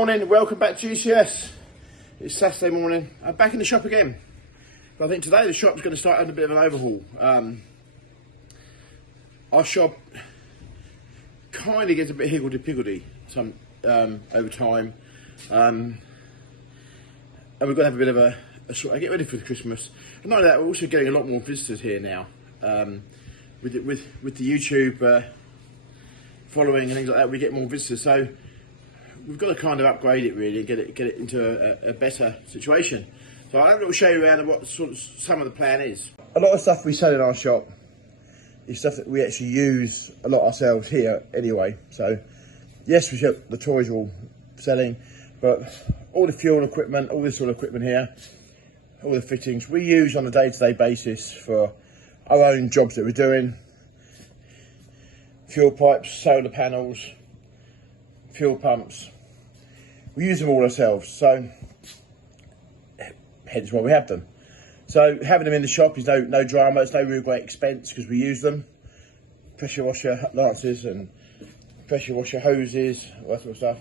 morning, welcome back to GCS. It's Saturday morning, I'm back in the shop again. But I think today the shop's going to start having a bit of an overhaul. Our shop kind of gets a bit higgledy-piggledy over time. And we've got to have a bit of a sort of get ready for Christmas. And not only that, we're also getting a lot more visitors here now. With the YouTube following and things like that, we get more visitors. So we've got to kind of upgrade it really and get it into a better situation. So I'll have a little show you around what sort of some of the plan is. A lot of stuff we sell in our shop is stuff that we actually use a lot ourselves here anyway. So yes, we sell the toys are all selling, but all the fuel equipment, all this sort of equipment here, all the fittings we use on a day-to-day basis for our own jobs that we're doing. Fuel pipes, solar panels, fuel pumps, we use them all ourselves, so hence why we have them. So having them in the shop is no drama, it's no real great expense because we use them. Pressure washer lances and pressure washer hoses, all that sort of stuff.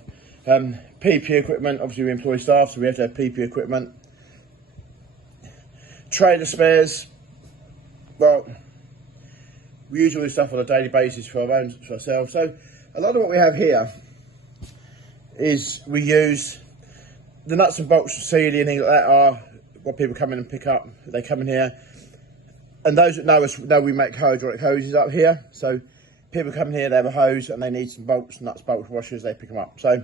PP equipment, obviously we employ staff, so we have to have PP equipment. Trailer spares, well, we use all this stuff on a daily basis for ourselves. So a lot of what we have here is we use the nuts and bolts for sealing and things like that are what people come in and pick up. They come in here, and those that know us know we make hydraulic hoses up here. So people come in here, they have a hose and they need some bolts, nuts, bolts, washers, they pick them up. So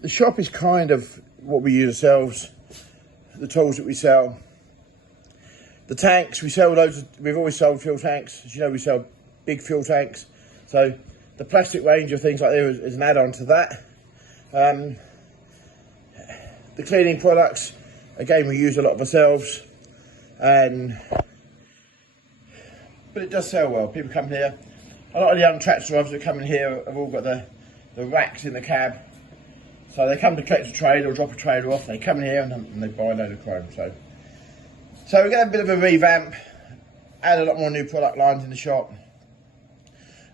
the shop is kind of what we use ourselves, the tools that we sell. The tanks, we sell loads, we've always sold fuel tanks. As you know, we sell big fuel tanks. So the plastic range of things like there is an add-on to that. The cleaning products, again, we use a lot of ourselves. But it does sell well. People come here. A lot of the young tractor drivers that come in here have all got the racks in the cab. So they come to collect a trailer or drop a trailer off. They come in here and they buy a load of chrome. So we're going to have a bit of a revamp, add a lot more new product lines in the shop,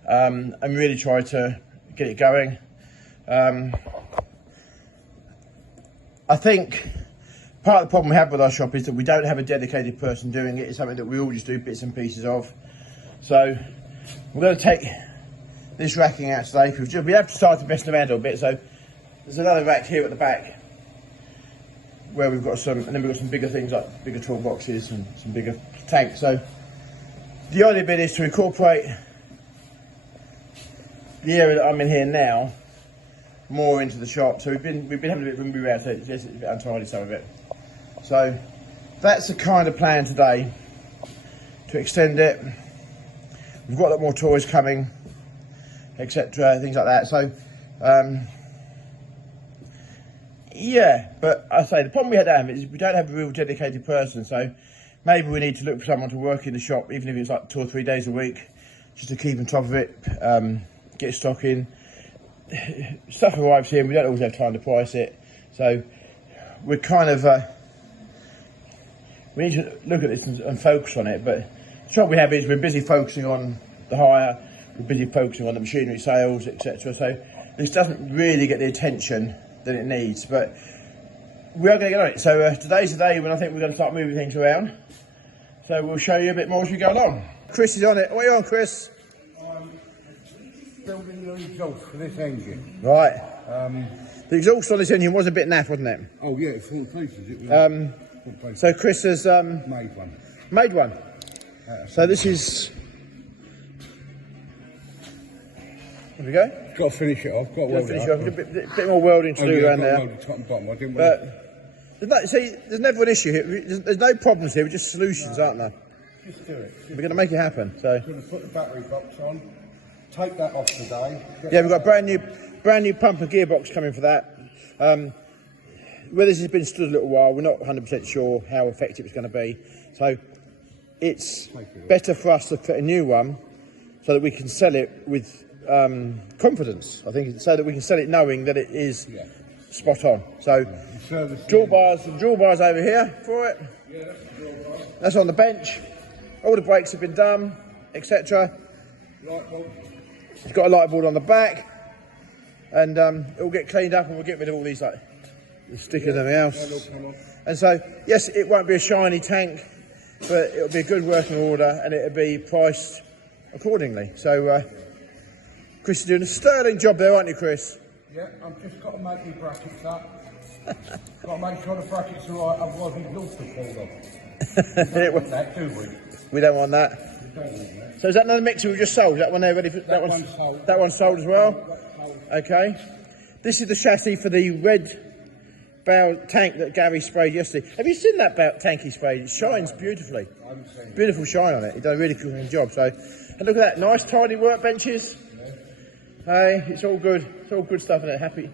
and really try to get it going. I think part of the problem we have with our shop is that we don't have a dedicated person doing it. It's something that we all just do bits and pieces of. So we're going to take this racking out today because we have to start to mess around a little bit. So there's another rack here at the back where we've got some, and then we've got some bigger things like bigger toolboxes and some bigger tanks. So the idea bit is to incorporate the area that I'm in here now more into the shop. So we've been having a bit of room around, so it's a bit untidy, some of it. So that's the kind of plan today, to extend it. We've got a lot more toys coming, etc., things like that. So yeah, but I say the problem we had to have is we don't have a real dedicated person, so maybe we need to look for someone to work in the shop, even if it's like 2 or 3 days a week, just to keep on top of it, get stock in. Stuff arrives here and we don't always have time to price it, so we're kind of we need to look at this and focus on it. But the trouble we have is we're busy focusing on the hire, we're busy focusing on the machinery sales, etc. So this doesn't really get the attention that it needs, but we are going to get on it. So today's the day when I think we're going to start moving things around. So we'll show you a bit more as we go along. Chris is on it. What are you on, Chris? Building the exhaust for this engine. Right. The exhaust on this engine was a bit naff, wasn't it? Oh yeah, it's 4 places. It was so Chris has made one. Made one. So this is. There we go. Got to finish it off. Got to finish it off. A bit more welding to do around there. The top and bottom. I didn't there's never an issue here. There's no problems here. We're just solutions, aren't there? Just do it. We're going to make it happen. So. We're going to put the battery box on. Take that off today. Yeah, we've got a brand new pump and gearbox coming for that. Where this has been stood a little while, we're not 100% sure how effective it's going to be. So it's better for us to fit a new one so that we can sell it with confidence. I think so that we can sell it knowing that it is spot on. So drill bars over here for it. Yeah, that's the drill bar. That's on the bench. All the brakes have been done, etc. Light bulb. It's got a light board on the back. and it will get cleaned up, and we'll get rid of all these like the stickers and everything else. And so, yes, it won't be a shiny tank, but it'll be a good working order, and it'll be priced accordingly. So, Chris is doing a sterling job there, aren't you, Chris? Yeah, I've just got to make my brackets up. Got to make sure the brackets are right, otherwise we lose the fall off. We don't want that, do we? We don't want that. We don't want that. So is that another mixer we just sold? Is that one there ready for that one's sold. That one's sold as well? Okay. This is the chassis for the red barrel tank that Gary sprayed yesterday. Have you seen that tank he sprayed? It shines beautifully. Beautiful shine on it. He done a really good job. So, and look at that, nice tidy workbenches. Hey, it's all good. It's all good stuff, isn't it? Happy.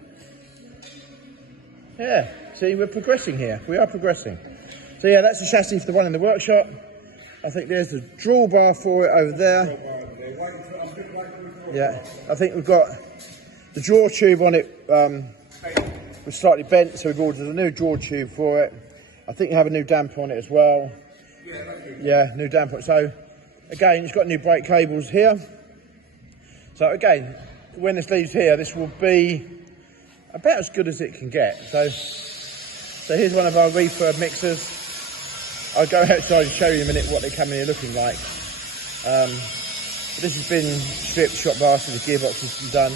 Yeah. See, we're progressing here. We are progressing. So yeah, that's the chassis for the one in the workshop. I think there's the drawbar for it over there. Yeah, I think we've got the draw tube on it was slightly bent, so we've ordered a new draw tube for it. I think you have a new damper on it as well. Yeah, new damper. So again, it's got new brake cables here. So again, when this leaves here, this will be about as good as it can get. So here's one of our refurb mixers. I'll go outside and show you in a minute what they come in here looking like. This has been stripped, shot blasted, the gearbox has been done.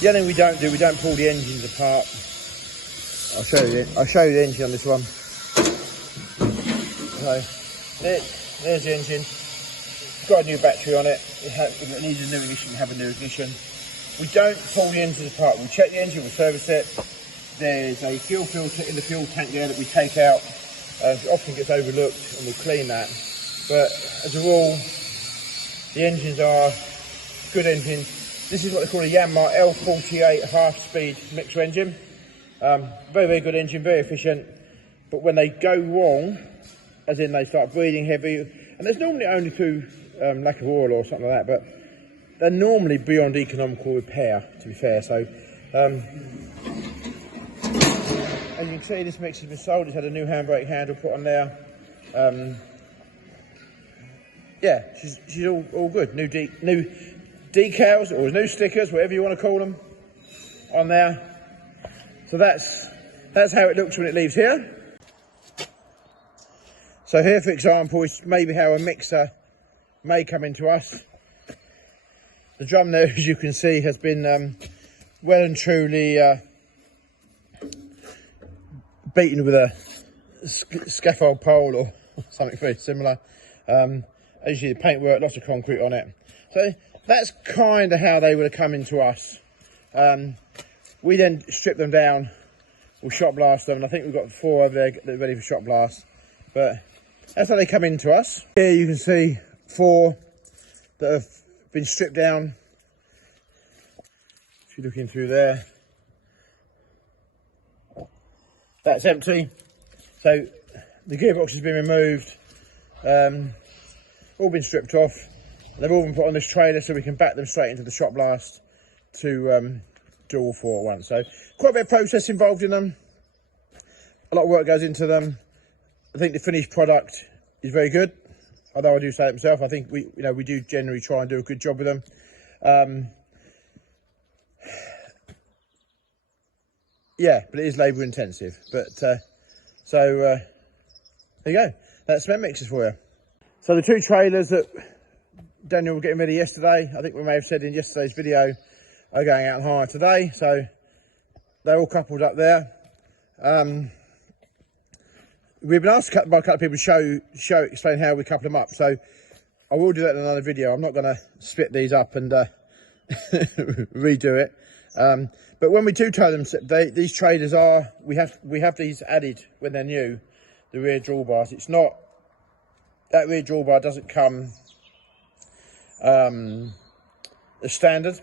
The only thing we don't do, we don't pull the engines apart. I'll show you the engine on this one. So, there's the engine. It's got a new battery on it. It needs a new ignition, have a new ignition. We don't pull the engine apart. We check the engine, we service it. There's a fuel filter in the fuel tank there that we take out. It often gets overlooked, and we clean that. But as a rule, the engines are good engines. This is what they call a Yanmar L48 half-speed mixer engine. Very, very good engine, very efficient. But when they go wrong, as in they start breathing heavy, and there's normally only through lack of oil or something like that, but they're normally beyond economical repair, to be fair. So, as you can see, this mixer's been sold. It's had a new handbrake handle put on there. Yeah, she's all good. New decals or new stickers, whatever you want to call them, on there. So that's how it looks when it leaves here. So here, for example, is maybe how a mixer may come into us. The drum there, as you can see, has been well and truly beaten with a scaffold pole or something very similar. As you see, the paintwork, lots of concrete on it. So that's kind of how they would have come into us. We then strip them down, we'll shot blast them, and I think we've got 4 over there that are ready for shot blast. But that's how they come into us. Here you can see 4 that have been stripped down. If you're looking through there, that's empty. So the gearbox has been removed, all been stripped off. They've all been put on this trailer so we can back them straight into the shot blast to do all 4 at once. So quite a bit of process involved in them. A lot of work goes into them. I think the finished product is very good. Although I do say it myself, I think we do generally try and do a good job with them. Yeah, but it is labour intensive. But there you go. That's cement mixers for you. So the 2 trailers that Daniel was getting ready yesterday, I think we may have said in yesterday's video, are going out on hire today. So they're all coupled up there. We've been asked by a couple of people to explain how we couple them up. So I will do that in another video. I'm not going to split these up and redo it. But when we do tow them, these trailers are, we have these added when they're new, the rear drawbars. It's not, that rear drawbar doesn't come as standard.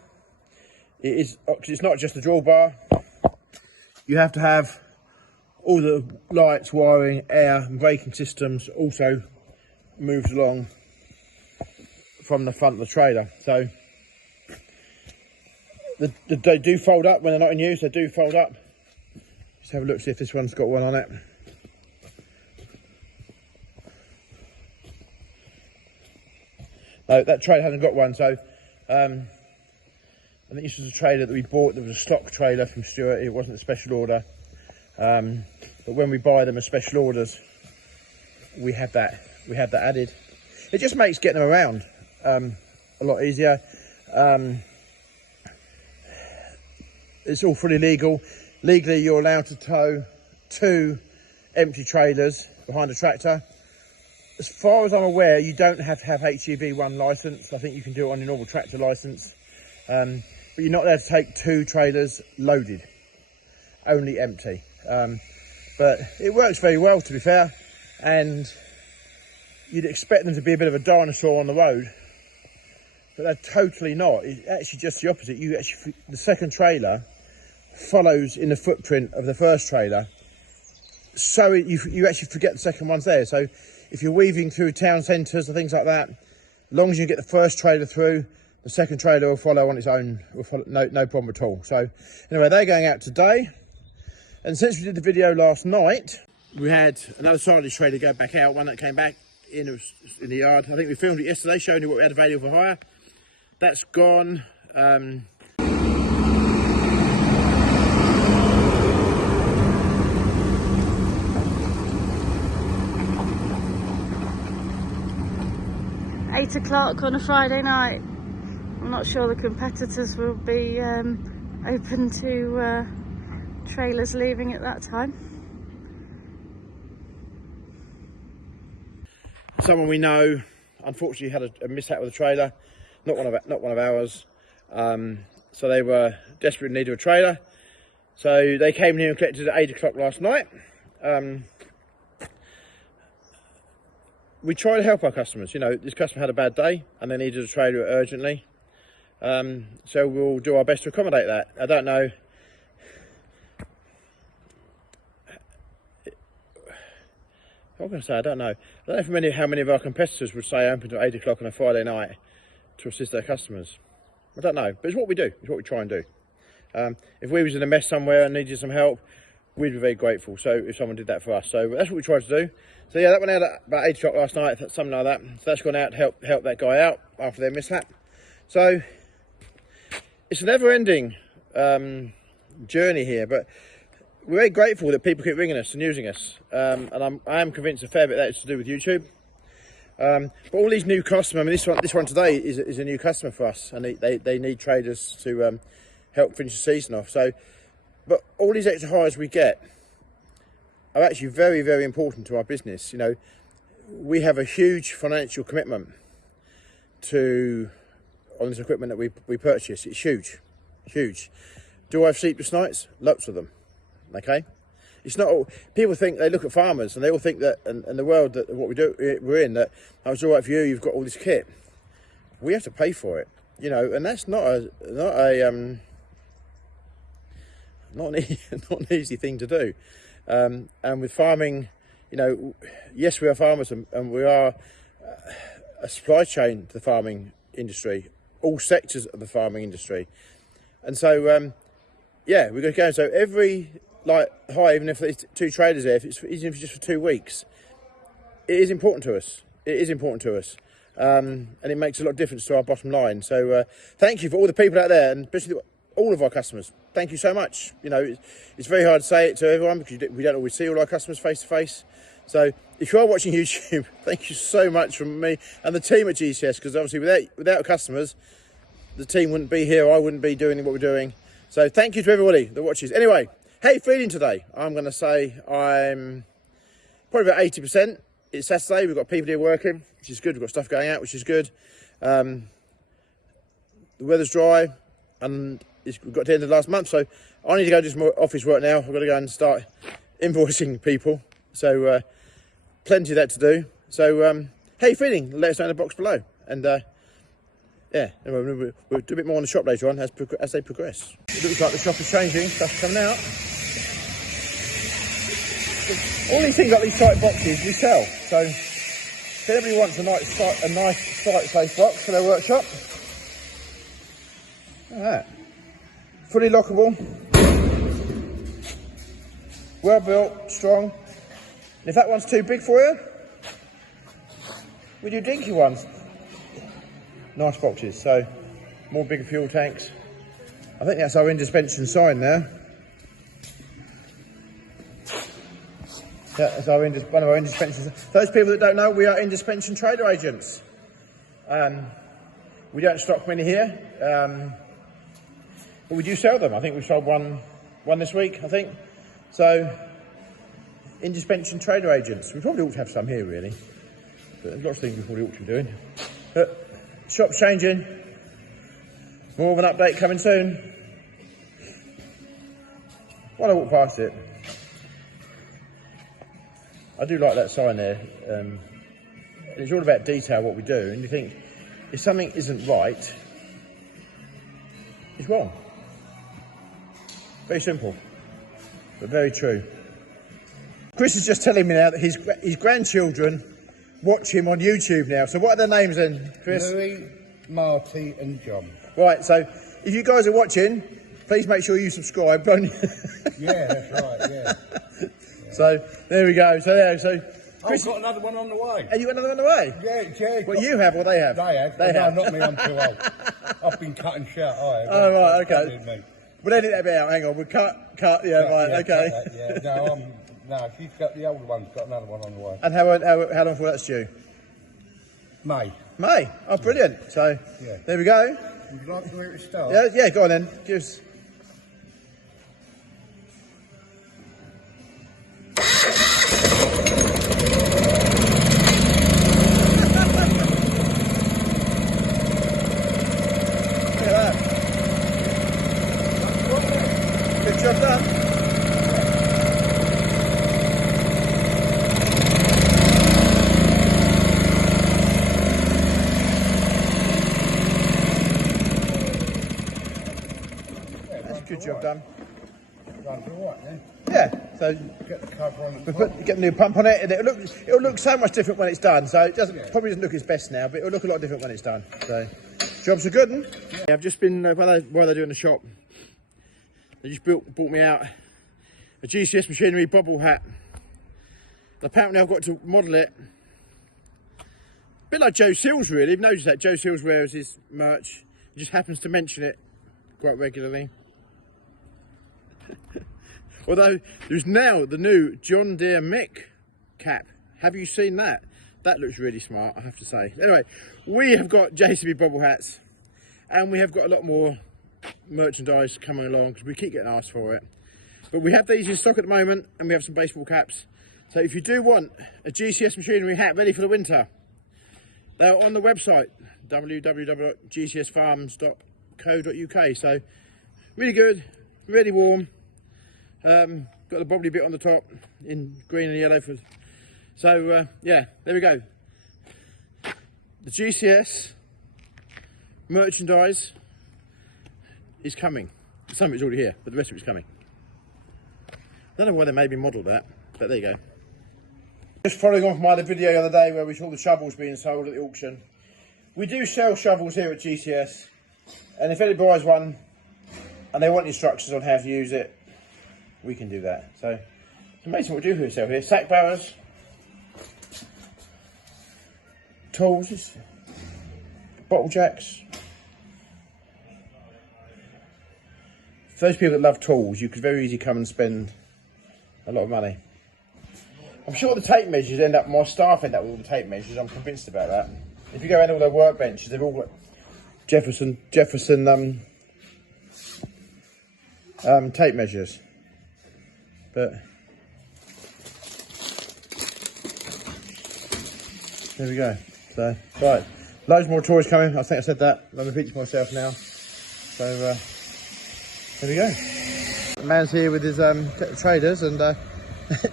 It's not just the drawbar. You have to have all the lights, wiring, air and braking systems also moved along from the front of the trailer. So they do fold up when they're not in use. They do fold up. Just have a look, see if this one's got one on it. No, that trailer hasn't got one. So and think this was a trailer that we bought. There was a stock trailer from Stuart. It wasn't a special order. But when we buy them as special orders, we have that added. It just makes getting them around a lot easier. It's all fully legal. Legally, you're allowed to tow 2 empty trailers behind a tractor. As far as I'm aware, you don't have to have HGV1 licence. I think you can do it on your normal tractor licence. But you're not allowed to take 2 trailers loaded, only empty. But it works very well, to be fair. And you'd expect them to be a bit of a dinosaur on the road, but they're totally not. It's actually just the opposite. The second trailer follows in the footprint of the first trailer, so you actually forget the second one's there. So if you're weaving through town centres and things like that, as long as you get the first trailer through, the second trailer will follow on its own. No problem at all. So anyway, they're going out today. And since we did the video last night, we had another silage trailer go back out, one that came back in the yard. I think we filmed it yesterday, showing you what we had available for hire. That's gone. 8 o'clock on a Friday night. I'm not sure the competitors will be open to trailers leaving at that time. Someone we know unfortunately had a mishap with a trailer, not one of ours. So they were desperately in need of a trailer. So they came here and collected at 8 o'clock last night. We try to help our customers. You know, this customer had a bad day and they needed a trailer urgently. So we'll do our best to accommodate that. I don't know. What can I say? I don't know. I don't know how many of our competitors would say open to 8 o'clock on a Friday night to assist their customers. I don't know, but it's what we do. It's what we try and do. If we was in a mess somewhere and needed some help, we'd be very grateful. So if someone did that for us, so that's what we tried to do. So yeah, that went out at about 8 o'clock last night, something like that. So that's gone out to help that guy out after their mishap. So it's a never-ending journey here, but we're very grateful that people keep ringing us and using us. And I am convinced a fair bit of that is to do with YouTube. But all these new customers, I mean, this one today is a new customer for us, and they need traders to help finish the season off. So, but all these extra hires we get are actually very, very important to our business. You know, we have a huge financial commitment on this equipment that we purchase. It's huge, huge. Do I have sleepless nights? Lots of them. Okay. It's not all, people think, they look at farmers and they all think that, and the world that what we're in, that I was all right for you, you've got all this kit. We have to pay for it, you know, and that's not an easy thing to do. And with farming, you know, yes, we are farmers and we are a supply chain to the farming industry, all sectors of the farming industry. And so, yeah, we're going to go. So every hire, even if there's 2 traders there, even if it's just for 2 weeks, it is important to us. It is important to us. And it makes a lot of difference to our bottom line. So thank you for all the people out there, and especially all of our customers. Thank you so much. You know, it's very hard to say it to everyone because we don't always see all our customers face to face. So if you are watching YouTube, thank you so much from me and the team at GCS, because obviously without customers, the team wouldn't be here. I wouldn't be doing what we're doing. So thank you to everybody that watches. Anyway, how you feeling today? I'm going to say I'm probably about 80%. It's Saturday. We've got people here working, which is good. We've got stuff going out, which is good. The weather's dry, and we've got to the end of last month, so I need to go do some more office work now. I've got to go and start invoicing people. So plenty of that to do. So how you feeling? Let us know in the box below. And yeah, we'll do a bit more on the shop later on as they progress. It looks like the shop is changing. Stuff's coming out. All these things like these tight boxes we sell. So if anybody wants a nice site-safe box for their workshop, look at that. Fully lockable, well built, strong. And if that one's too big for you, we do dinky ones. Nice boxes, so more bigger fuel tanks. I think that's our in-suspension sign there. Yeah, that's our one of our in-suspension. Those people that don't know, we are in-suspension trader agents. We don't stock many here, but we do sell them. I think we sold one this week, I think. So, in-suspension trader agents. We probably ought to have some here, really. But there's lots of things we probably ought to be doing. But shop's changing. More of an update coming soon. While I walk past it, I do like that sign there. It's all about detail, what we do, and you think if something isn't right, it's wrong. Very simple, but very true. Chris is just telling me now that his grandchildren watch him on YouTube now. So what are their names then, Chris? Louis, Marty and John. Right, so if you guys are watching, please make sure you subscribe. Yeah, that's right, yeah. So there we go. So yeah, so I've got another one on the way. Are you another on the way? Yeah. Well, you have or they have? They have. They have. No, not me, I'm too old. I've been cutting shit, I have. Oh, right, okay. We'll edit that bit out. Hang on, we'll cut, yeah, right, okay. Cut that, yeah. No, she's got the older one's got another one on the way. And how long before that's due? May. Oh, brilliant. So, yeah. There we go. Would you like to hear it start? Yeah, go on then. Give us... Good job done. That's a good job done. Run for what then? Yeah, so Get the cover on the top. get a new pump on it, and it'll look so much different when it's done. So it probably doesn't look its best now, but it'll look a lot different when it's done. So jobs are good. Yeah, I've just been while they're doing the shop. They just bought me out a GCS machinery bobble hat. Apparently I've got to model it. A bit like Joe Sills really. You've noticed that Joe Sills wears his merch. He just happens to mention it quite regularly. Although there's now the new John Deere Mick cap. Have you seen that? That looks really smart, I have to say. Anyway, we have got JCB bobble hats, and we have got a lot more merchandise coming along because we keep getting asked for it. But we have these in stock at the moment, and we have some baseball caps. So if you do want a GCS machinery hat ready for the winter, they're on the website www.gcsfarms.co.uk. So really good, really warm. Got the bobbly bit on the top in green and yellow. So yeah, there we go. The GCS merchandise is coming. Some of it's already here, but the rest of it's coming. I don't know why they made me model that, but there you go. Just following on from my other video the other day where we saw the shovels being sold at the auction. We do sell shovels here at GCS, and if anybody buys one and they want instructions on how to use it, we can do that. So it's amazing what we do sell here. Sack barrows, tools, bottle jacks. For those people that love tools, you could very easily come and spend a lot of money. I'm sure the tape measures my staff end up with all the tape measures. I'm convinced about that. If you go around all their workbenches, they've all got Jefferson tape measures. But there we go. So right, loads more toys coming. I think I said that. I'm repeating myself now. So there we go. The man's here with his traders, and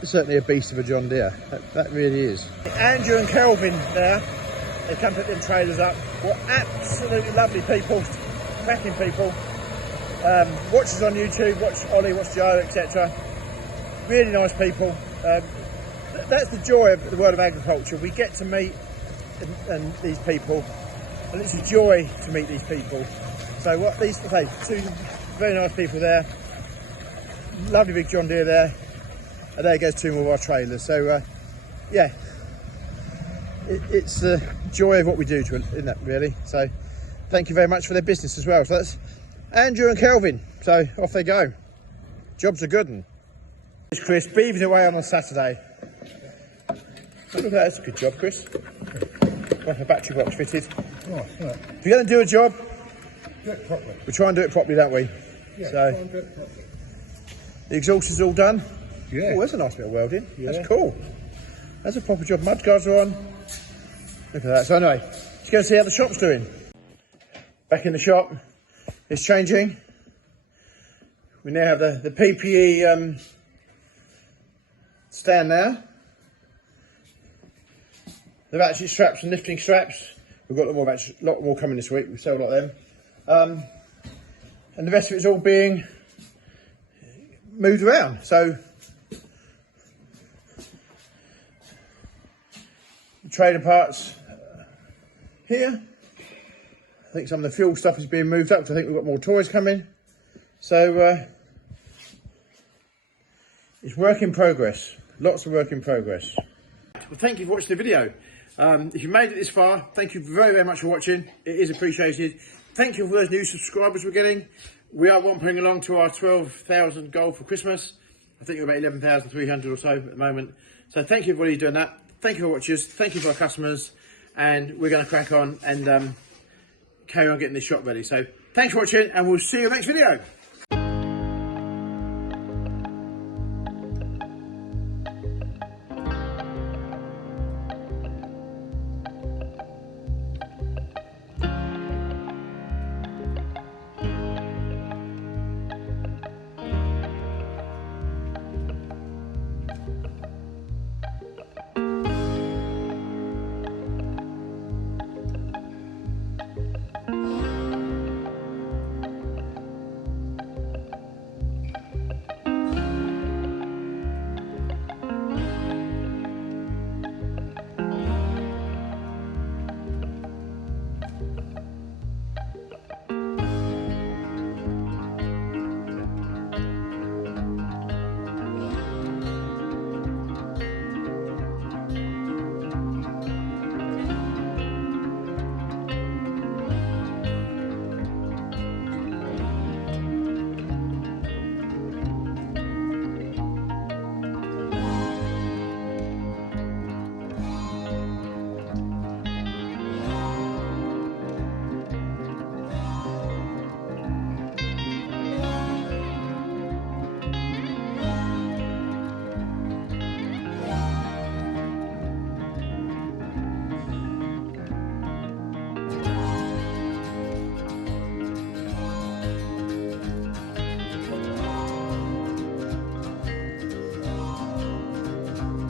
certainly a beast of a John Deere. That really is. Andrew and Kelvin there. They come put them traders up. What absolutely lovely people, cracking people. Watch us on YouTube. Watch Ollie. Watch Joe, etc. Really nice people. That's the joy of the world of agriculture. We get to meet and these people, and it's a joy to meet these people. So what these two very nice people there, lovely big John Deere there, and there goes two more of our trailers. So yeah, it's the joy of what we do isn't that really? So thank you very much for their business as well. So Andrew and Kelvin. So off they go. Jobs are good. It's Chris, beavers away on a Saturday. Look at that, that's a good job, Chris. Got a battery box fitted. Nice, isn't it? If you're going to do a job, Do it properly. we try and do it properly, don't we? Yeah, So, try and do it properly. the exhaust is all done. Yeah. Oh, that's a nice bit of welding. Yeah. That's cool. That's a proper job. Mud guards are on. Look at that. So anyway, let's go and see how the shop's doing. Back in the shop, it's changing. We now have the PPE stand now. They've actually straps and lifting straps. We've got a lot more coming this week. We sell a lot of them. And the rest of it's all being moved around. So trailer parts here. I think some of the fuel stuff is being moved up because I think we've got more toys coming. So it's work in progress. Lots of work in progress. Well, thank you for watching the video. If you made it this far, thank you very, very much for watching. It is appreciated. Thank you for those new subscribers we're getting. We are wampering along to our 12,000 goal for Christmas. I think we're about 11,300 or so at the moment. So thank you everybody doing that. Thank you for watchers. Thank you for our customers. And we're going to crack on and carry on getting this shop ready. So thanks for watching and we'll see you next video.